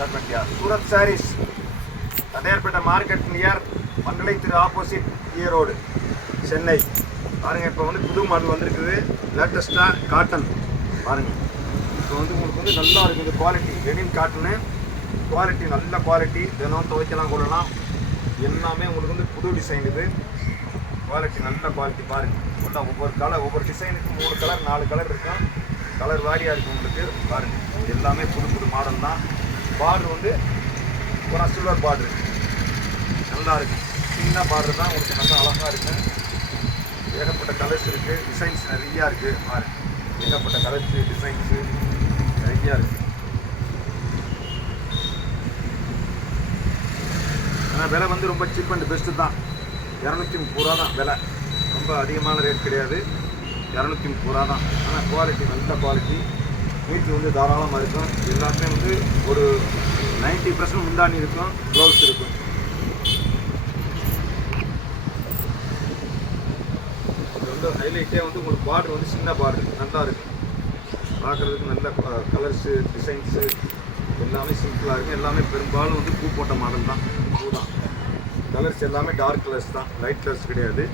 Surat saris Tondiarpet market near Mandalay திரு opposite Erode Chennai. பாருங்கள், இப்போ வந்து புது மாடல் வந்திருக்குது, லேட்டஸ்ட்டாக காட்டன். பாருங்கள், இப்போ வந்து உங்களுக்கு வந்து நல்லா இருக்குது குவாலிட்டி. டெனிம் காட்டனு குவாலிட்டி, நல்ல குவாலிட்டி. தினம் துவைக்கலாம் கொள்ளலாம். எல்லாமே உங்களுக்கு வந்து புது டிசைன். இது குவாலிட்டி, நல்ல குவாலிட்டி. பாருங்கள், நல்லா ஒவ்வொரு கலர், ஒவ்வொரு டிசைனுக்கு 3 கலர் 4 கலர் இருக்கும். கலர் வாரியாக இருக்குது உங்களுக்கு. பாருங்கள், எல்லாமே புது புது மாடல் தான். பார்டர் வந்து ஒரு சில்வர் பார்டர் நல்லா இருக்குது. சின்ன பார்டர் தான் உங்களுக்கு நல்லா அழகாக இருக்குது. ஏகப்பட்ட கலர்ஸ் இருக்குது, டிசைன்ஸ் நிறையா இருக்குது. பாருங்கள், ஏகப்பட்ட கலர்ஸு டிசைன்ஸு நிறையா இருக்குது. ஆனால் விலை வந்து ரொம்ப சீப் அண்ட் பெஸ்ட்டு தான். 230 ரூபா தான் விலை, ரொம்ப அதிகமான ரேட் கிடையாது. 230 ரூபா தான். ஆனால் குவாலிட்டி நல்ல குவாலிட்டி. மீட்ரு வந்து தாராளமாக இருக்கும். எல்லாமே வந்து ஒரு 90% முந்தாணி இருக்கும், ப்ளவுஸ் இருக்கும். இது வந்து ஹைலைட்டே வந்து உங்களுக்கு பார்டர் வந்து சின்ன பார்டர் நல்லா இருக்கும். பார்க்குறதுக்கு நல்ல கலர்ஸு டிசைன்ஸு எல்லாமே சிம்பிளாக இருக்கும். எல்லாமே பெரும்பாலும் வந்து பூ போட்ட மாடல் தான். பூ தான். கலர்ஸ் எல்லாமே டார்க் கலர்ஸ் தான், லைட் கலர்ஸ் கிடையாது.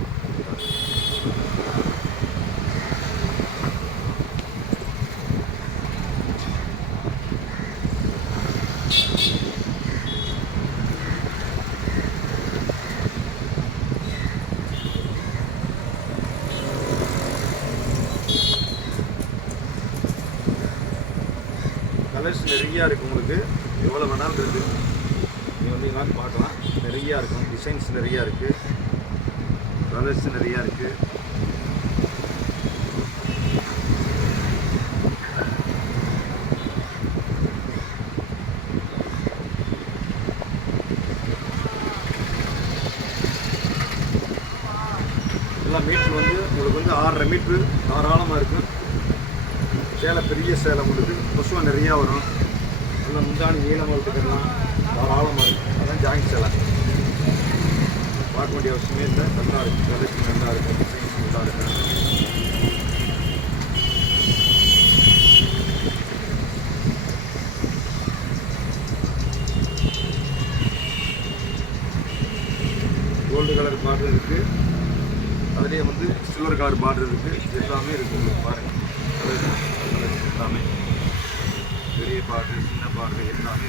கலர்ஸ் நிறையா இருக்குது உங்களுக்கு. எவ்வளோ வேணாலும் இருக்குது. நீங்கள் வந்தீங்களான்னு பார்க்கலாம். நிறையா இருக்கும், டிசைன்ஸ் நிறையா இருக்குது, கலர்ஸ் நிறையா இருக்குது. எல்லாம் மீட்ரு வந்து உங்களுக்கு வந்து 6.5 மீட்ரு தாராளமாக இருக்கும். சேலை பெரிய சேலை உங்களுக்கு கொசுவா நிறையா வரும். நல்லா முந்தாணி நீளமாக விட்டுக்கலாம், தாராளமாக இருக்கும். அதான் ஜாயிண்ட் சேலை. பார்க்க வேண்டிய அவசியமே இல்லை. நல்லா இருக்குது, கலெக்ஷன் நல்லா இருக்கும், டிசைன்ஸ் நல்லா இருக்கும். கோல்டு கலர் பார்டர் இருக்குது, அதுலேயே வந்து சில்வர் கலர் பார்டர் இருக்குது. எல்லாமே இருக்குது உங்களுக்கு. பாருங்கள், கலர்ஸ் எல்லாமே பெரிய பார்டர் சின்ன பார்டர் எல்லாமே.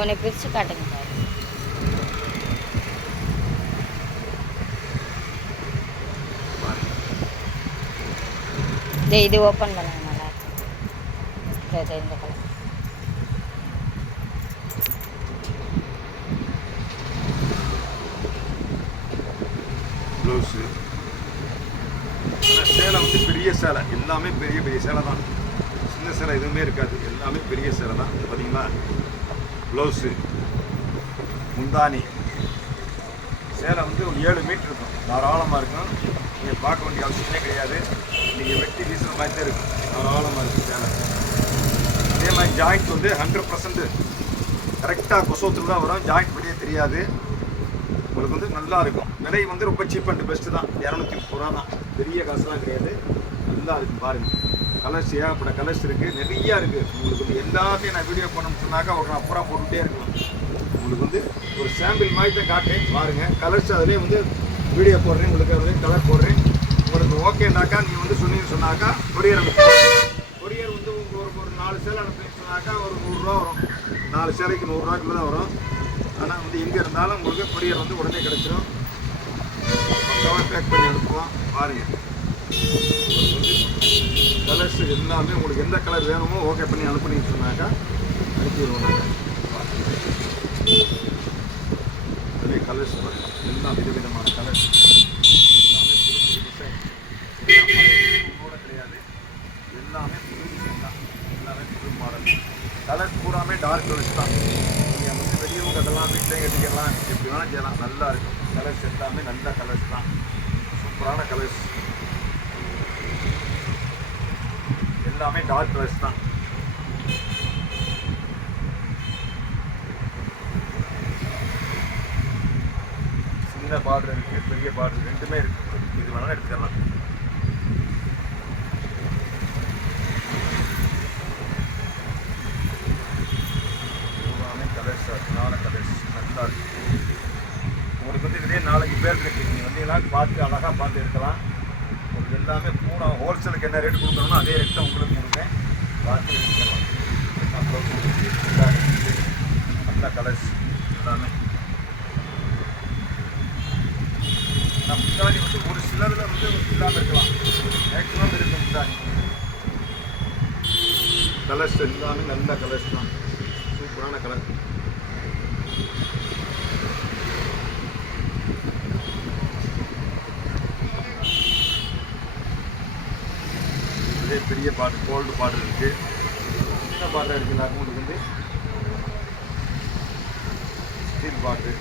உன்னை பிரித்து காட்டுங்க சார். இது ஓப்பன் பண்ணுங்க, நல்லா இருக்கு. இந்த கலர் ப்ளவுஸு. ஆனால் சேலை வந்து பெரிய சேலை, எல்லாமே பெரிய பெரிய சேலை தான். சின்ன சேலை எதுவுமே இருக்காது, எல்லாமே பெரிய சேலை தான். பார்த்தீங்களா, ப்ளவுஸு, முந்தானி. சேலை வந்து ஒரு 7 மீட்டர் இருக்கும், தாராளமாக இருக்கும். நீங்கள் பார்க்க வேண்டிய அவசியமே கிடையாது. நீங்கள் வெட்டி வீசுகிற மாதிரி தான் இருக்கும், தாராளமாக இருக்கும் சேலை. அதே மாதிரி ஜாயிண்ட் வந்து 100% கரெக்டாக கொசோத்தில் தான் வரும். ஜாயிண்ட் வெளியே தெரியாது. உங்களுக்கு வந்து நல்லா இருக்கும். விலை வந்து ரொம்ப சீப் அண்ட் பெஸ்ட்டு தான். 230 ரூபா தான், பெரிய காசுலாம் கிடையாது. நல்லா இருக்கும். பாருங்கள், கலர்ஸ் ஏகப்பட்ட கலர்ஸ் இருக்குது, நிறையா இருக்குது. உங்களுக்கு வந்து எல்லாத்தையும் நான் வீடியோ பண்ணணும்னு சொன்னாக்கா ஒரு நான் பூரா போட்டுகிட்டே இருக்கலாம். உங்களுக்கு வந்து ஒரு சாம்பிள் மாதிரி தான் காட்டேன். பாருங்கள், கலர்ஸ் அதிலே வந்து வீடியோ போடுறேன், உங்களுக்கு அதிலே கலர் போடுறேன். உங்களுக்கு ஓகேனாக்கா நீங்கள் வந்து சொன்னாக்கா கொரியர் அனுப்புவோம். கொரியர் வந்து உங்களுக்கு ஒரு 4 சேலை அனுப்புன்னு சொன்னாக்கா ஒரு 100 ரூபா வரும். 4 சேலைக்கு 100 ரூபாய்க்குள்ள தான் வரும். ஆனால் வந்து எங்கே இருந்தாலும் உங்களுக்கு கொரியர் வந்து உடனே கிடச்சிடும். பக்காவாக பேக் பண்ணி அனுப்புவோம். பாருங்கள், கலர்ஸ் எல்லாமே உங்களுக்கு எந்த கலர் வேணுமோ ஓகே பண்ணி அனுப்புனீங்கன்னு சொன்னாக்கா அனுப்பிடுவோம் நாங்கள். அதே கலர்ஸ் பாருங்கள், எல்லாம் விதவிதமான கலர்ஸ், எல்லாமே புது புது டிசைன். கூட கிடையாது, எல்லாமே புது டிசைன் தான், எல்லாமே புது மாடல். கலர்ஸ் பூராமே டார்க் கலர்ஸ் தான். நீங்கள் வந்து வெளியும் கட்டலாம், வீட்லேயும் கட்டிக்கலாம், எப்படி வேணால் செய்யலாம். நல்லா இருக்கும். கலர்ஸ் எல்லாமே நல்ல கலர்ஸ் தான், சூப்பரான கலர்ஸ். எல்லாமே டார்க் கலர்ஸ் தான். சின்ன பார்டர் இருக்குது, பெரிய பார்டர் ரெண்டுமே இருக்குது. இது வேணாலும் எடுத்துக்கலாம். பேர் இருக்குது. நீங்கள் வந்தீங்கன்னா பார்த்து அழகாக பார்த்து எடுக்கலாம். உங்களுக்கு எல்லாமே பூரா ஹோல்சேலுக்கு என்ன ரேட் கொடுக்குறோமோ அதே ரேட் தான் உங்களுக்கு கொடுப்பேன். பார்த்து எடுத்துக்கலாம். நல்ல கலர்ஸ் எல்லாமே. முந்தானி வந்து ஒரு சிலரில் வந்து இல்லாமல் இருக்கலாம், மேக்ஸிமம் இருக்குது முந்தானி. கலர்ஸ் எல்லாமே நல்ல கலர்ஸ் தான், சூப்பரான கலர். இதே பெரிய பாட்டு கோல்டு பாட்டு இருக்குது, சின்ன பாட்டு இருக்குது. உங்களுக்கு வந்து ஸ்டீல் பாட்டு